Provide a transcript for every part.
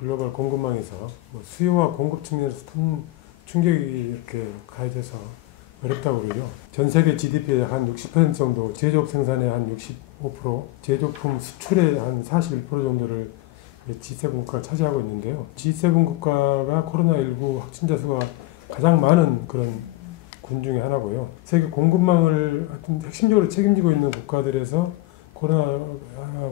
글로벌 공급망에서 수요와 공급 측면에서 큰 충격이 이렇게 가해져서 어렵다고 그러죠. 전 세계 GDP의 한 60% 정도, 제조업 생산의 한 65%, 제조품 수출의 한 41% 정도를 G7 국가가 차지하고 있는데요. G7 국가가 코로나19 확진자 수가 가장 많은 그런 군 중에 하나고요. 세계 공급망을 핵심적으로 책임지고 있는 국가들에서 코로나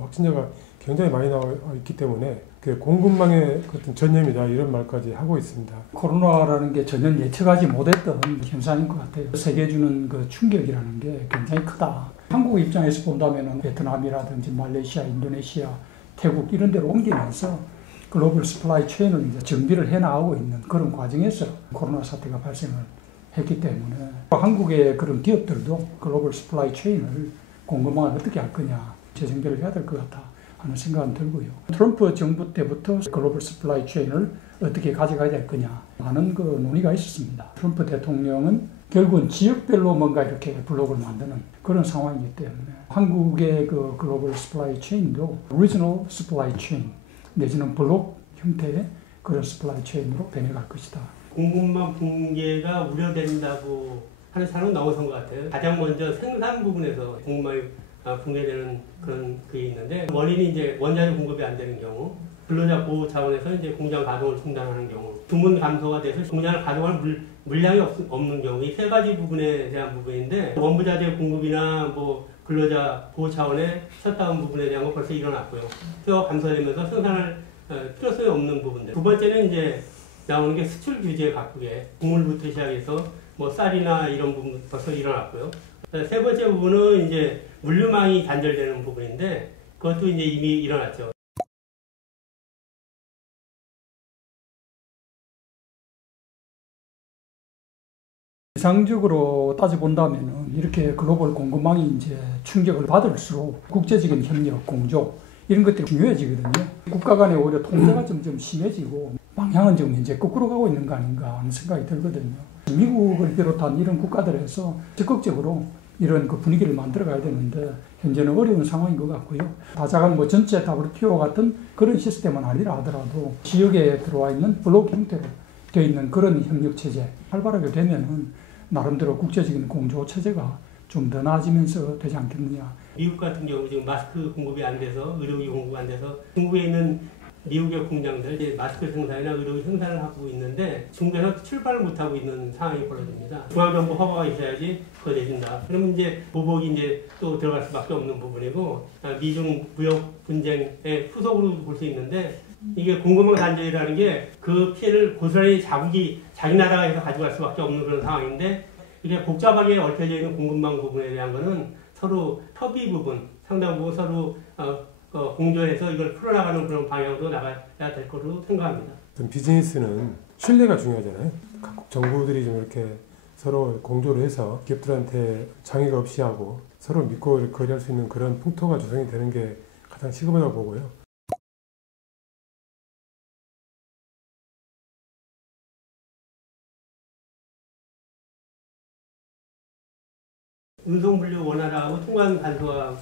확진자가 굉장히 많이 나와 있기 때문에 공급망의 어떤 전염이다 이런 말까지 하고 있습니다. 코로나라는 게 전혀 예측하지 못했던 현상인 것 같아요. 세계에 주는 그 충격이라는 게 굉장히 크다. 한국 입장에서 본다면 베트남이라든지 말레이시아, 인도네시아, 태국 이런 데로 옮기면서 글로벌 서플라이 체인을 이제 정비를 해 나가고 있는 그런 과정에서 코로나 사태가 발생을 했기 때문에 한국의 그런 기업들도 글로벌 서플라이 체인을 공급망을 어떻게 할 거냐 재정비를 해야 될 것 같다 하는 생각은 들고요. 트럼프 정부 때부터 글로벌 서플라이 체인을 어떻게 가져가야 될 거냐 하는 그 논의가 있었습니다. 트럼프 대통령은 결국은 지역별로 뭔가 이렇게 블록을 만드는 그런 상황이기 때문에 한국의 그 글로벌 서플라이 체인도 리저널 서플라이 체인 내지는 블록 형태의 그런 서플라이 체인으로 변해갈 것이다. 공급망 붕괴가 우려된다고 하는 사람은 넘어선 것 같아요. 가장 먼저 생산 부분에서 공급망이 붕괴되는 그런 게 있는데 원인이 이제 원자재 공급이 안 되는 경우, 근로자 보호 차원에서 이제 공장 가동을 중단하는 경우, 주문 감소가 돼서 공장을 가동할 물량이 없는 경우 이 세 가지 부분에 대한 부분인데 원부자재 공급이나 근로자 보호 차원의 셧다운 부분에 대한 건 벌써 일어났고요. 수요가 감소되면서 생산할 필요성이 없는 부분들. 두 번째는 이제 나오는 게 수출 규제 각국의 곡물부터 시작해서 쌀이나 이런 부분 벌써 일어났고요. 세 번째 부분은 이제 물류망이 단절되는 부분인데 그것도 이제 이미 일어났죠. 이상적으로 따져본다면 이렇게 글로벌 공급망이 이제 충격을 받을수록 국제적인 협력, 공조 이런 것들이 중요해지거든요. 국가 간의 오히려 통제가 점점 심해지고 방향은 좀 이제 거꾸로 가고 있는 거 아닌가 하는 생각이 들거든요. 미국을 비롯한 이런 국가들에서 적극적으로 이런 그 분위기를 만들어 가야 되는데 현재는 어려운 상황인 것 같고요. 다자간 전체 WTO 같은 그런 시스템은 아니라 하더라도 지역에 들어와 있는 블록 형태로 되어 있는 그런 협력 체제 활발하게 되면은 나름대로 국제적인 공조 체제가 좀 더 나아지면서 되지 않겠느냐. 미국 같은 경우 지금 마스크 공급이 안 돼서 의료기 공급이 안 돼서 중국에 있는 미국의 공장들 이제 마스크 생산이나 의료기 생산을 하고 있는데 중국에서 출발을 못 하고 있는 상황이 벌어집니다. 중앙정부 허가가 있어야지 그거 내준다. 그러면 이제 보복이 이제 또 들어갈 수밖에 없는 부분이고 미중 무역 분쟁의 후속으로 볼 수 있는데 이게 공급망 단절이라는 게 그 피해를 고스란히 자기 나라가 해서 가져갈 수밖에 없는 그런 상황인데 이게 복잡하게 얽혀져 있는 공급망 부분에 대한 거는 서로 협의 부분, 상당 부분 서로 공조해서 이걸 풀어나가는 그런 방향으로 나가야 될 거로 생각합니다. 비즈니스는 신뢰가 중요하잖아요. 각국 정부들이 좀 이렇게 서로 공조를 해서 기업들한테 장애가 없이 하고 서로 믿고 거래할 수 있는 그런 풍토가 조성이 되는 게 가장 시급하다고 보고요. 운송물류 원활하고 통관 간소화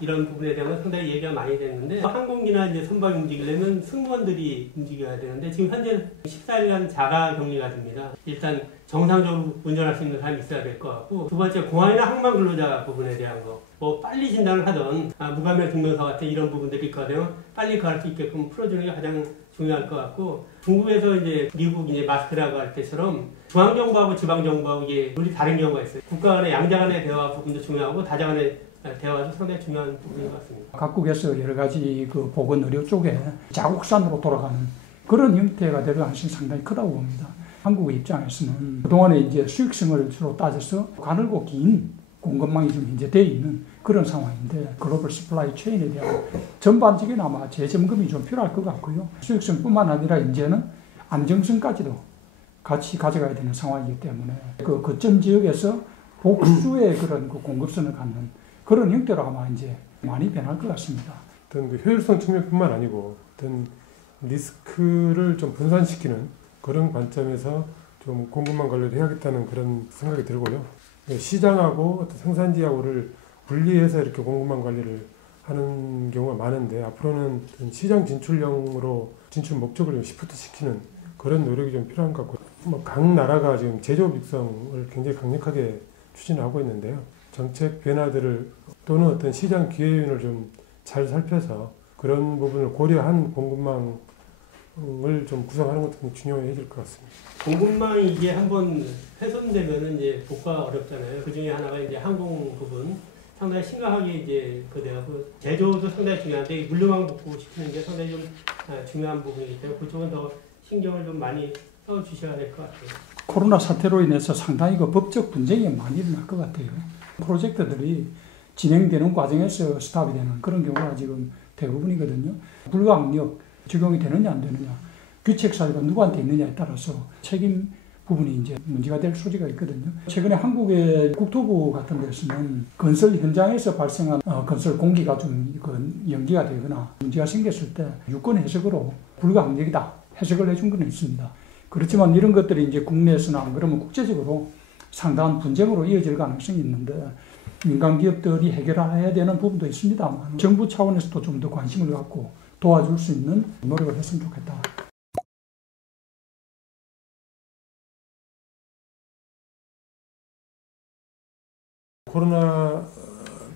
이런 부분에 대한 상당히 얘기가 많이 됐는데 항공기나 이제 선박이 움직이려면 승무원들이 움직여야 되는데 지금 현재 14일간 자가 격리가 됩니다. 일단 정상적으로 운전할 수 있는 사람이 있어야 될 것 같고 두 번째 공항이나 항만 근로자 부분에 대한 거 빨리 진단을 하던 무감염 증명서 같은 이런 부분들이 있거든요. 빨리 가할 수 있게끔 풀어주는 게 가장 중요할 것 같고 중국에서 이제 미국 이제 마스크라고 할 때처럼 중앙정부하고 지방정부하고 이게 우리 다른 경우가 있어요. 국가 간의 양자 간의 대화 부분도 중요하고 다자 간의 대화도 상당히 중요한 부분인 것 같습니다. 각국에서 여러 가지 그 보건 의료 쪽에 자국산으로 돌아가는 그런 형태가 될 가능성이 상당히 크다고 봅니다. 한국 입장에서는 그동안에 이제 수익성을 주로 따져서 가늘고 긴 공급망이 좀 이제 돼 있는 그런 상황인데 글로벌 서플라이 체인에 대한 전반적인 아마 재점검이 좀 필요할 것 같고요. 수익성뿐만 아니라 이제는 안정성까지도 같이 가져가야 되는 상황이기 때문에 그 거점 지역에서 복수의 그런 그 공급선을 갖는 그런 형태로 아마 이제 많이 변할 것 같습니다. 어떤 그 효율성 측면뿐만 아니고 어떤 리스크를 좀 분산시키는 그런 관점에서 좀 공급망 관리를 해야겠다는 그런 생각이 들고요. 시장하고 어떤 생산지하고를 분리해서 이렇게 공급망 관리를 하는 경우가 많은데 앞으로는 시장 진출형으로 진출 목적을 좀 시프트시키는 그런 노력이 좀 필요한 것 같고 각 나라가 지금 제조업 육성을 굉장히 강력하게 추진하고 있는데요. 정책 변화들을 또는 어떤 시장 기회 요인을 좀 잘 살펴서 그런 부분을 고려한 공급망을 좀 구성하는 것도 중요해질 것 같습니다. 공급망이 이게 한번 훼손되면은 이제 복구가 어렵잖아요. 그 중에 하나가 이제 항공 부분 상당히 심각하게 이제 내가 그 제조도 상당히 중요한데 물류망 복구시키는 게 상당히 좀 중요한 부분이기 때문에 그쪽은 더 신경을 좀 많이 써 주셔야 될 것 같아요. 코로나 사태로 인해서 상당히 그 법적 분쟁이 많이 일어날 것 같아요. 프로젝트들이 진행되는 과정에서 스탑이 되는 그런 경우가 지금 대부분이거든요. 불가항력 적용이 되느냐 안 되느냐, 규칙 사유가 누구한테 있느냐에 따라서 책임 부분이 이제 문제가 될 소지가 있거든요. 최근에 한국의 국토부 같은 데서는 건설 현장에서 발생한 건설 공기가 좀 연기가 되거나 문제가 생겼을 때 유권 해석으로 불가항력이다 해석을 해준 건 있습니다. 그렇지만 이런 것들이 이제 국내에서는 안 그러면 국제적으로 상당한 분쟁으로 이어질 가능성이 있는데 민간 기업들이 해결해야 되는 부분도 있습니다만 정부 차원에서도 좀 더 관심을 갖고 도와줄 수 있는 노력을 했으면 좋겠다. 코로나가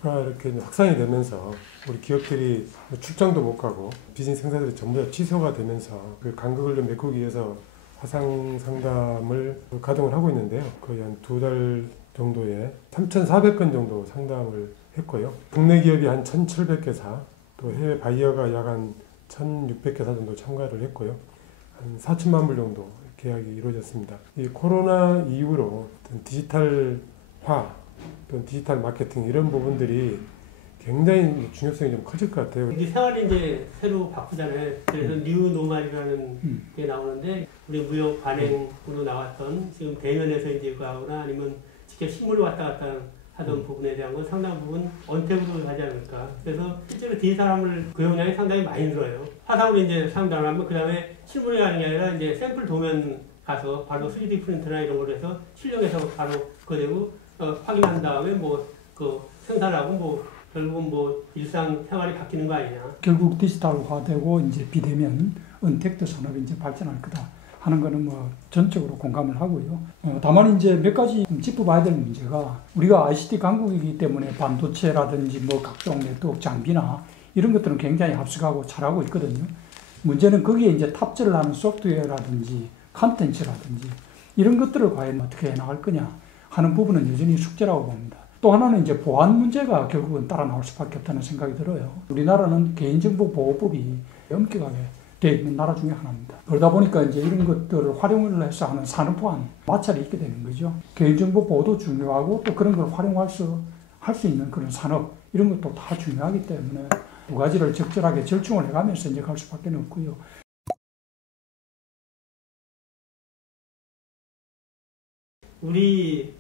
이렇게 확산이 되면서 우리 기업들이 출장도 못 가고 비즈니스 행사들이 전부 다 취소가 되면서 그 간극을 좀 메꾸기 위해서 화상 상담을 가동을 하고 있는데요. 거의 한 2달 정도에 3,400건 정도 상담을 했고요. 국내 기업이 한 1,700개사, 또 해외 바이어가 약 한 1,600개사 정도 참가를 했고요. 한 4천만 불 정도 계약이 이루어졌습니다. 이 코로나 이후로 디지털화, 또 디지털 마케팅 이런 부분들이 굉장히 중요성이 좀 커질 것 같아요. 이게 생활이 이제 새로 바꾸잖아요. 그래서 뉴 노멀이라는 게 나오는데 우리 무역 관행으로 나왔던 지금 대면에서 이제 하거나 아니면 직접 신문을 왔다 갔다 하던 부분에 대한 건 상당 부분 언택으로 하지 않을까. 그래서 실제로 디지털함을 고용량이 상당히 많이 늘어요. 화상으로 이제 상담을 하면 그 다음에 실물이 가는 게 아니라 이제 샘플 도면 가서 바로 3D 프린터나 이런 걸 해서 실력에서 바로 그거 되고 확인한 다음에 그 생산하고 결국은 일상 생활이 바뀌는 거 아니냐. 결국 디지털화되고 이제 비대면 언택트 산업이 이제 발전할 거다 하는 거는 전적으로 공감을 하고요. 다만 이제 몇 가지 짚어봐야 될 문제가 우리가 ICT 강국이기 때문에 반도체라든지 각종 네트워크 장비나 이런 것들은 굉장히 합숙하고 잘하고 있거든요. 문제는 거기에 이제 탑재를 하는 소프트웨어라든지 컨텐츠라든지 이런 것들을 과연 어떻게 해나갈 거냐 하는 부분은 여전히 숙제라고 봅니다. 또 하나는 이제 보안 문제가 결국은 따라 나올 수밖에 없다는 생각이 들어요. 우리나라는 개인정보 보호법이 엄격하게 되어 있는 나라 중에 하나입니다. 그러다 보니까 이제 이런 것들을 활용을 해서 하는 산업화한 마찰이 있게 되는 거죠. 개인정보 보호도 중요하고 또 그런 걸 활용할 수 있는 그런 산업 이런 것도 다 중요하기 때문에 두 가지를 적절하게 절충을 해가면서 이제 갈 수밖에 없고요. 우리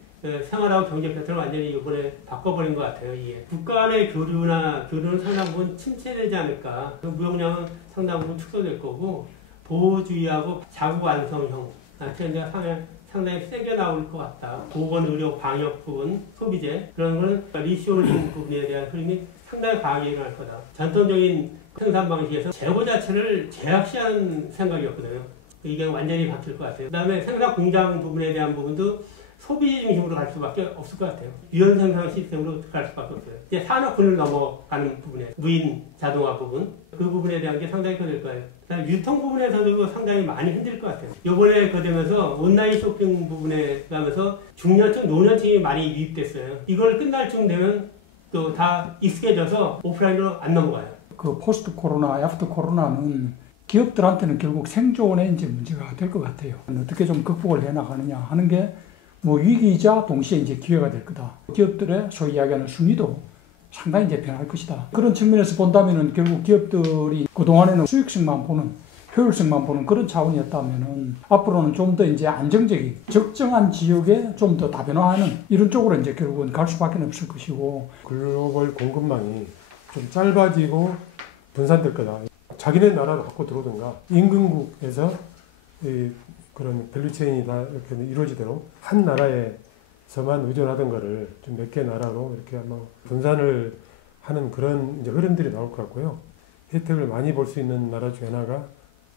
생활하고 경제 패턴을 완전히 이번에 바꿔버린 것 같아요. 이게 국가 간의 교류는 상당 부분 침체되지 않을까. 무역량은 상당 부분 축소될 거고 보호주의하고 자국 완성형 트렌드가 상당히 세게 나올 것 같다. 보건, 의료, 방역 부분, 소비재 그런 거는 리쇼링 부분에 대한 흐름이 상당히 강하게 일어날 거다. 전통적인 생산 방식에서 재고 자체를 제약시하는 생각이었거든요. 이게 완전히 바뀔 것 같아요. 그 다음에 생산 공장 부분에 대한 부분도 소비 중심으로 갈 수밖에 없을 것 같아요. 유연 생산 시스템으로 갈 수밖에 없어요. 이제 산업군을 넘어가는 부분에 무인 자동화 부분 그 부분에 대한 게 상당히 커질 거예요. 그다음에 유통 부분에서도 상당히 많이 힘들 것 같아요. 이번에 되면서 온라인 쇼핑 부분에 가면서 중년층, 노년층이 많이 유입됐어요. 이걸 끝날 쯤 되면 또 다 익숙해져서 오프라인으로 안 넘어가요. 그 포스트 코로나, 애프터 코로나는 기업들한테는 결국 생존의 이제 문제가 될 것 같아요. 어떻게 좀 극복을 해 나가느냐 하는 게 위기이자 동시에 이제 기회가 될 거다. 기업들의 소위 이야기하는 순위도 상당히 이제 변할 것이다. 그런 측면에서 본다면은 결국 기업들이 그동안에는 수익성만 보는, 효율성만 보는 그런 차원이었다면은 앞으로는 좀 더 이제 안정적인, 적정한 지역에 좀 더 다변화하는 이런 쪽으로 이제 결국은 갈 수밖에 없을 것이고. 글로벌 공급망이 좀 짧아지고 분산될 거다. 자기네 나라로 갖고 들어오든가 인근국에서 그런 밸류체인이 다 이렇게 이루어지도록 한 나라에서만 의존하던 거를 좀 몇 개 나라로 이렇게 분산을 하는 그런 이제 흐름들이 나올 것 같고요. 혜택을 많이 볼 수 있는 나라 중에 하나가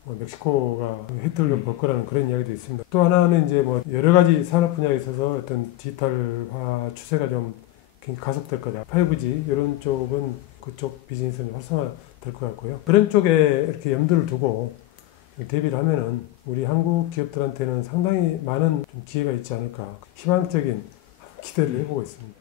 멕시코가 혜택을 좀 볼 거라는 그런 이야기도 있습니다. 또 하나는 이제 뭐 여러 가지 산업 분야에 있어서 어떤 디지털화 추세가 좀 굉장히 가속될 거다. 5G 이런 쪽은 그쪽 비즈니스는 활성화될 것 같고요. 그런 쪽에 이렇게 염두를 두고 대비를 하면은 우리 한국 기업들한테는 상당히 많은 좀 기회가 있지 않을까 희망적인 기대를 해보고 있습니다.